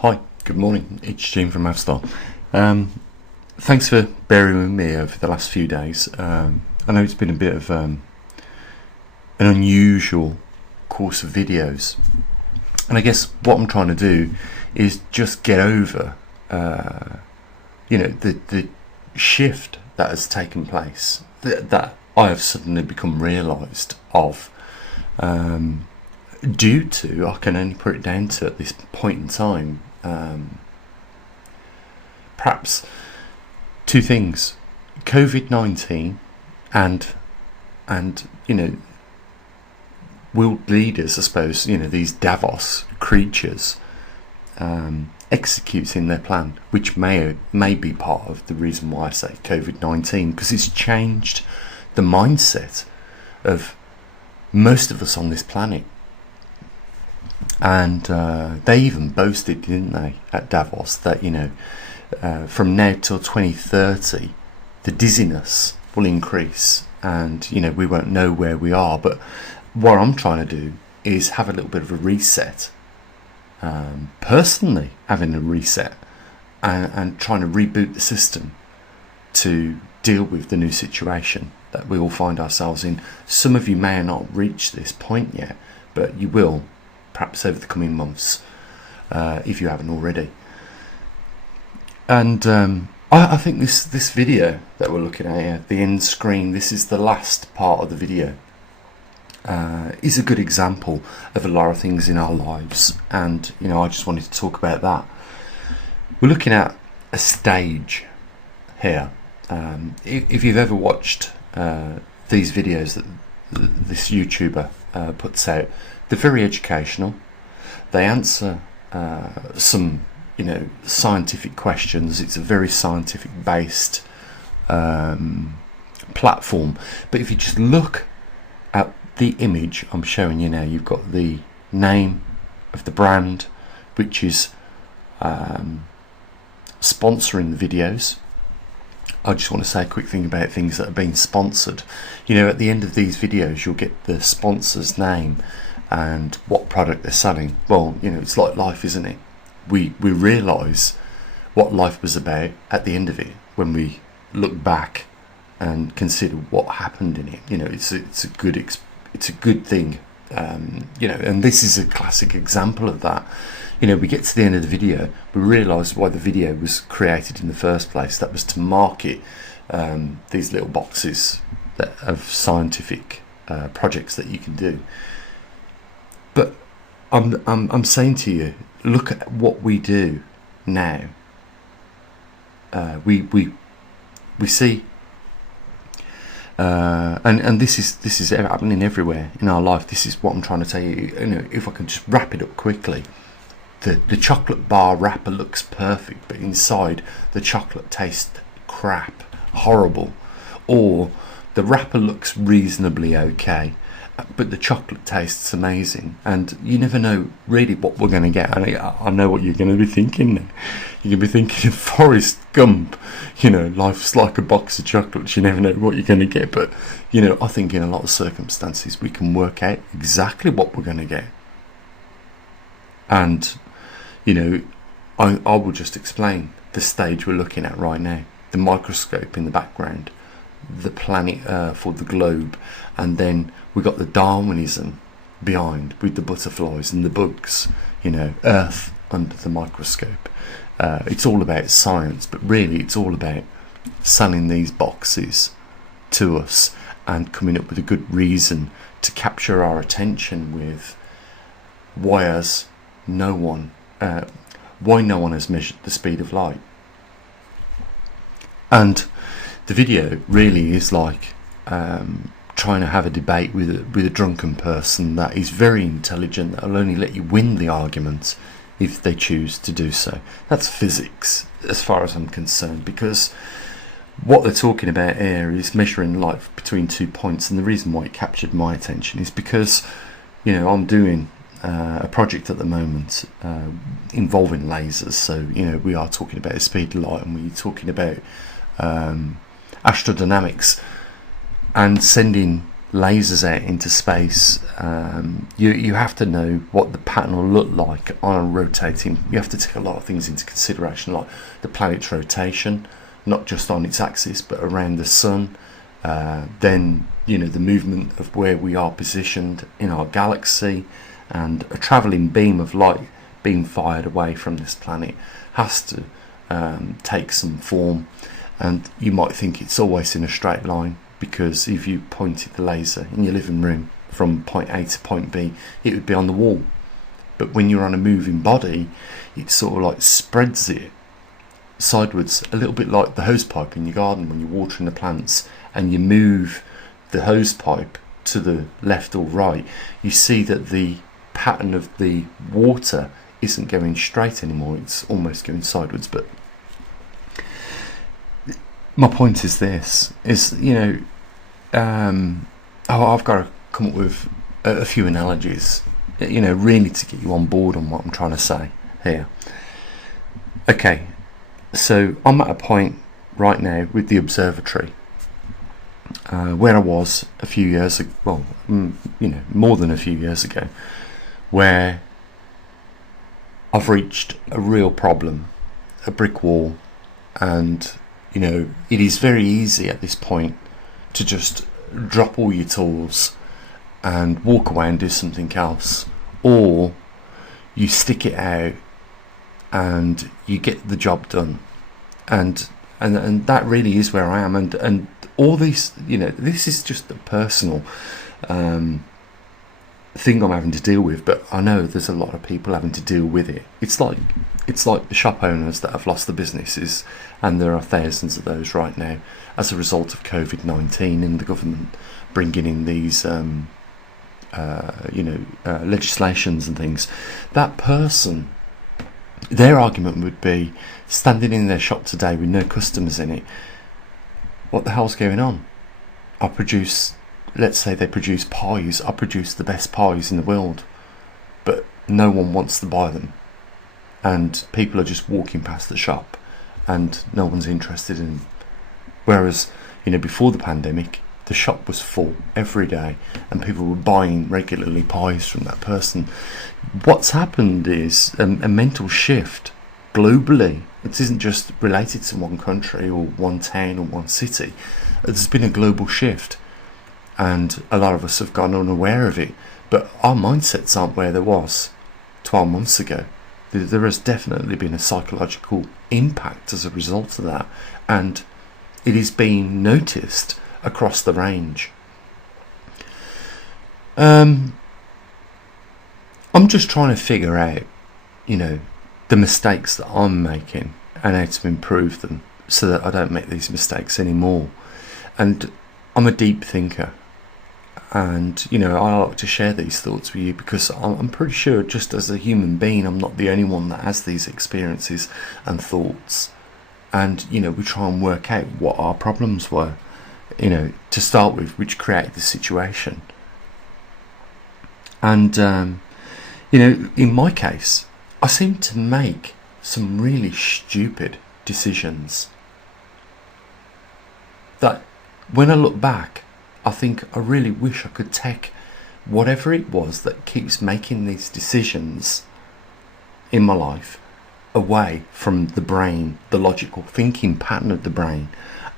Hi, good morning. It's Gene from maverickstar. Thanks for bearing with me over the last few days. I know it's been a bit of an unusual course of videos, and I guess what I'm trying to do is just get over, the shift that has taken place that I have suddenly become realised of. Due to, I can only put it down to at this point in time, perhaps two things: COVID-19 and world leaders, I suppose, these Davos creatures executing their plan, which may be part of the reason why I say COVID-19, because it's changed the mindset of most of us on this planet. And they even boasted, didn't they, at Davos, that from now till 2030 the dizziness will increase, and we won't know where we are. But what I'm trying to do is have a little bit of a reset, personally having a reset, and trying to reboot the system to deal with the new situation that we all find ourselves in. Some of you may not reach this point yet, but you will, perhaps over the coming months, if you haven't already. And I think this video that we're looking at here, the end screen, this is the last part of the video, is a good example of a lot of things in our lives. And I just wanted to talk about that. We're looking at a stage here. If you've ever watched these videos that this YouTuber puts out, they're very educational. They answer some scientific questions. It's a very scientific based platform. But if you just look at the image I'm showing you now, you've got the name of the brand, which is sponsoring the videos. I just want to say a quick thing about things that are being sponsored. At the end of these videos you'll get the sponsor's name and what product they're selling. Well, it's like life, isn't it? We realise what life was about at the end of it when we look back and consider what happened in it. It's a good thing. And this is a classic example of that. We get to the end of the video, we realise why the video was created in the first place. That was to market these little boxes of scientific projects that you can do. But I'm saying to you, look at what we do now. We see, and this is happening everywhere in our life. This is what I'm trying to tell you. If I can just wrap it up quickly, the chocolate bar wrapper looks perfect, but inside the chocolate tastes crap, horrible. Or the wrapper looks reasonably okay, but the chocolate tastes amazing. And you never know really what we're going to get. I know what you're going to be thinking now. You're going to be thinking of Forrest Gump, life's like a box of chocolates, you never know what you're going to get. But I think in a lot of circumstances we can work out exactly what we're going to get. And I will just explain the stage we're looking at right now. The microscope in the background, the planet Earth or the globe, and then we got the Darwinism behind with the butterflies and the bugs, Earth under the microscope. It's all about science, but really it's all about selling these boxes to us and coming up with a good reason to capture our attention with why no one has measured the speed of light. And the video really is like trying to have a debate with a drunken person that is very intelligent, that will only let you win the argument if they choose to do so. That's physics as far as I'm concerned, because what they're talking about here is measuring light between 2 points. And the reason why it captured my attention is because I'm doing a project at the moment involving lasers. So we are talking about the speed of light, and we're talking about astrodynamics and sending lasers out into space, you have to know what the pattern will look like on a rotating. You have to take a lot of things into consideration, like the planet's rotation, not just on its axis but around the sun. Then the movement of where we are positioned in our galaxy, and a travelling beam of light being fired away from this planet has to take some form. And you might think it's always in a straight line, because if you pointed the laser in your living room from point A to point B, it would be on the wall. But when you're on a moving body, it sort of like spreads it sideways, a little bit like the hose pipe in your garden when you're watering the plants and you move the hose pipe to the left or right. You see that the pattern of the water isn't going straight anymore, it's almost going sideways. But my point is this, is I've got to come up with a few analogies, really to get you on board on what I'm trying to say here. Okay, so I'm at a point right now with the observatory where I was a few years ago, well, more than a few years ago, where I've reached a real problem, a brick wall, and it is very easy at this point to just drop all your tools and walk away and do something else, or you stick it out and you get the job done, and that really is where I am. And all these, this is just a personal thing I'm having to deal with, but I know there's a lot of people having to deal with it. It's like the shop owners that have lost their businesses, and there are thousands of those right now as a result of COVID-19 and the government bringing in these legislations and things. That person, their argument would be, standing in their shop today with no customers in it, what the hell's going on? Let's say they produce pies, I produce the best pies in the world, but no one wants to buy them, and people are just walking past the shop and no one's interested in them. Whereas before the pandemic, the shop was full every day and people were buying regularly pies from that person. What's happened is a mental shift globally. It isn't just related to one country or one town or one city. There's been a global shift, and a lot of us have gone unaware of it, but our mindsets aren't where there was 12 months ago. There has definitely been a psychological impact as a result of that, and it is being noticed across the range. I'm just trying to figure out, the mistakes that I'm making and how to improve them so that I don't make these mistakes anymore. And I'm a deep thinker, and I like to share these thoughts with you because I'm pretty sure, just as a human being, I'm not the only one that has these experiences and thoughts. And we try and work out what our problems were, to start with, which created the situation. And in my case, I seem to make some really stupid decisions that, when I look back, I think I really wish I could take whatever it was that keeps making these decisions in my life away from the brain, the logical thinking pattern of the brain,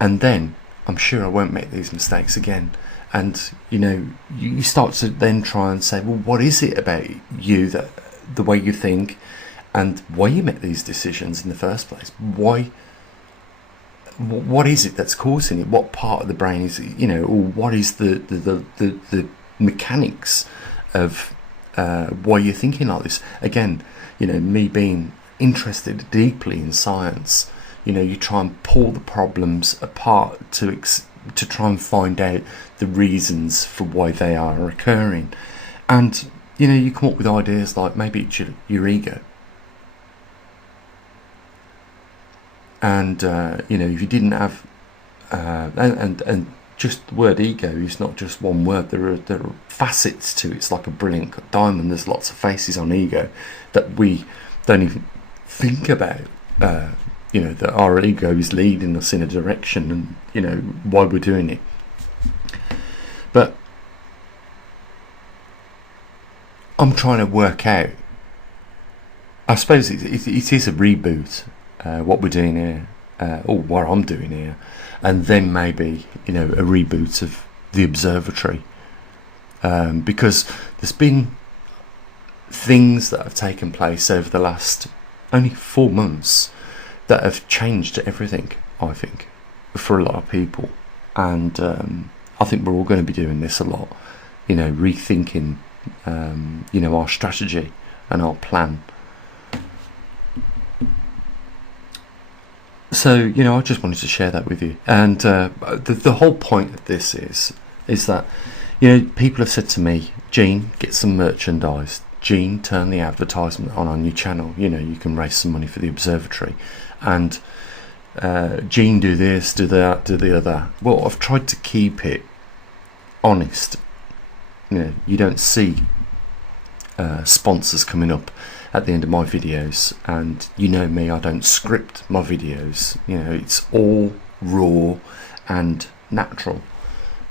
and then I'm sure I won't make these mistakes again. And you start to then try and say, well, what is it about you, that the way you think, and why you make these decisions in the first place? What is it that's causing it? What part of the brain is it, or what is the mechanics of why you're thinking like this? Again, me being interested deeply in science, you try and pull the problems apart to try and find out the reasons for why they are occurring. And you come up with ideas like, maybe it's your ego. And if you didn't have and just the word ego is not just one word. There are facets to it. It's like a brilliant diamond. There's lots of faces on ego that we don't even think about. That our ego is leading us in a direction, and why we're doing it. But I'm trying to work out. I suppose it is a reboot, what we're doing here, or what I'm doing here, and then maybe, you know, a reboot of the observatory, because there's been things that have taken place over the last only 4 months that have changed everything, I think, for a lot of people. And I think we're all going to be doing this a lot, you know, rethinking, you know, our strategy and our plan. So, you know, I just wanted to share that with you. And the whole point of this is that, you know, people have said to me, Gene, get some merchandise. Gene, turn the advertisement on your channel. You know, you can raise some money for the observatory. And Gene, do this, do that, do the other. Well, I've tried to keep it honest. You know, you don't see sponsors coming up at the end of my videos, and you know me, I don't script my videos. You know, it's all raw and natural,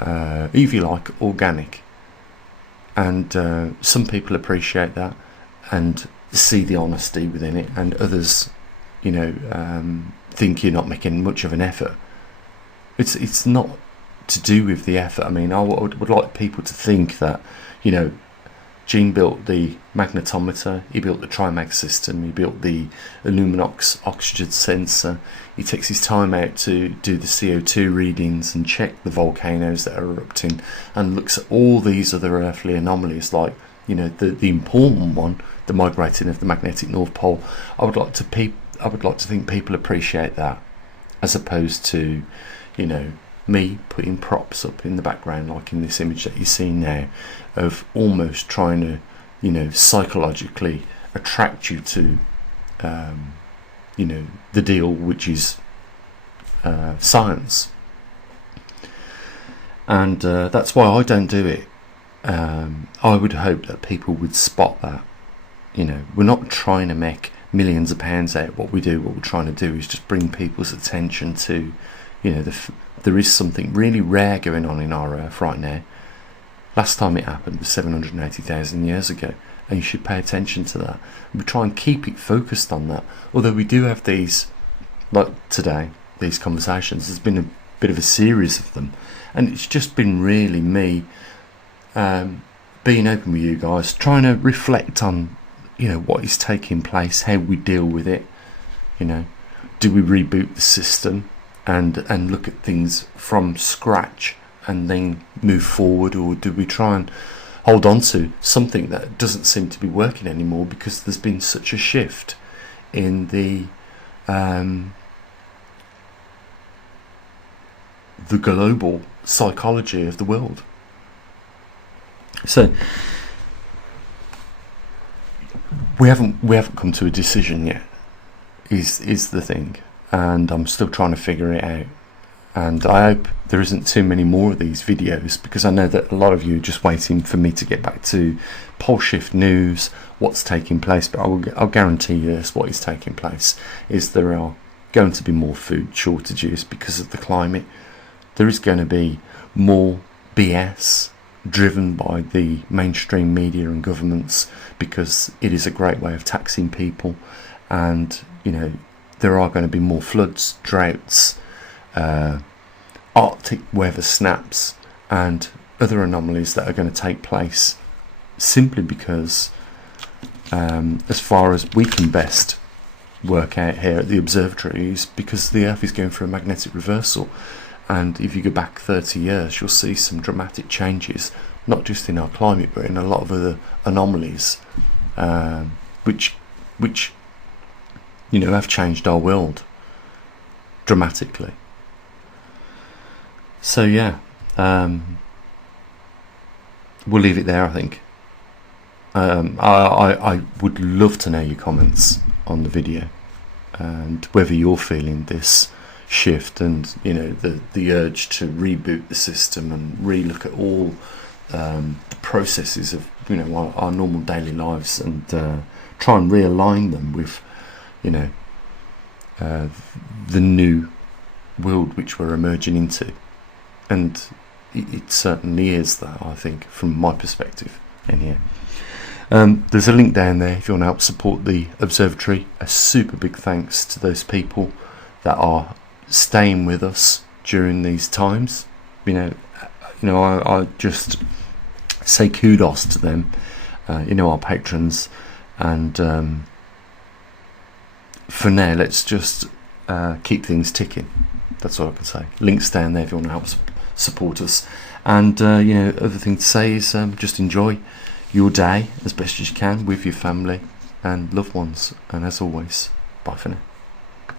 if you like, organic. And some people appreciate that and see the honesty within it, and others, you know, think you're not making much of an effort. It's not to do with the effort. I mean, I would like people to think that, you know, Gene built the magnetometer, he built the Trimag system, he built the Illuminox oxygen sensor, he takes his time out to do the CO2 readings and check the volcanoes that are erupting, and looks at all these other earthly anomalies, like, you know, the important one, the migrating of the magnetic North Pole. I would like to think people appreciate that, as opposed to, you know, me putting props up in the background, like in this image that you see now, of almost trying to, you know, psychologically attract you to, you know, the deal, which is science. And that's why I don't do it. I would hope that people would spot that. You know, we're not trying to make millions of pounds out of what we do. What we're trying to do is just bring people's attention to, you know, there is something really rare going on in our Earth right now. Last time it happened was 780,000 years ago, and you should pay attention to that. We try and keep it focused on that. Although we do have these, like today, these conversations. There's been a bit of a series of them, and it's just been really me being open with you guys, trying to reflect on, you know, what is taking place, how we deal with it. You know, do we reboot the system and look at things from scratch and then move forward, or do we try and hold on to something that doesn't seem to be working anymore because there's been such a shift in the global psychology of the world? So we haven't come to a decision yet, is the thing, and I'm still trying to figure it out. And I hope there isn't too many more of these videos, because I know that a lot of you are just waiting for me to get back to pole shift news, what's taking place. But I'll guarantee you this, what is taking place is there are going to be more food shortages because of the climate. There is going to be more BS driven by the mainstream media and governments, because it is a great way of taxing people. And, you know, there are going to be more floods, droughts, Arctic weather snaps, and other anomalies that are going to take place, simply because, as far as we can best work out here at the observatory, is because the Earth is going through a magnetic reversal. And if you go back 30 years, you'll see some dramatic changes, not just in our climate, but in a lot of other anomalies, which you know, have changed our world dramatically. So yeah, we'll leave it there, I think. I would love to know your comments on the video, and whether you're feeling this shift, and, you know, the urge to reboot the system and relook at all the processes of, you know, our normal daily lives, and try and realign them with, you know, the new world which we're emerging into. And it certainly is that, I think, from my perspective in here. There's a link down there if you want to help support the observatory. A super big thanks to those people that are staying with us during these times. I just say kudos to them, our patrons, and for now let's just keep things ticking. That's all I can say. Links down there if you want to help support us. And other thing to say is just enjoy your day as best as you can with your family and loved ones. And as always, bye for now.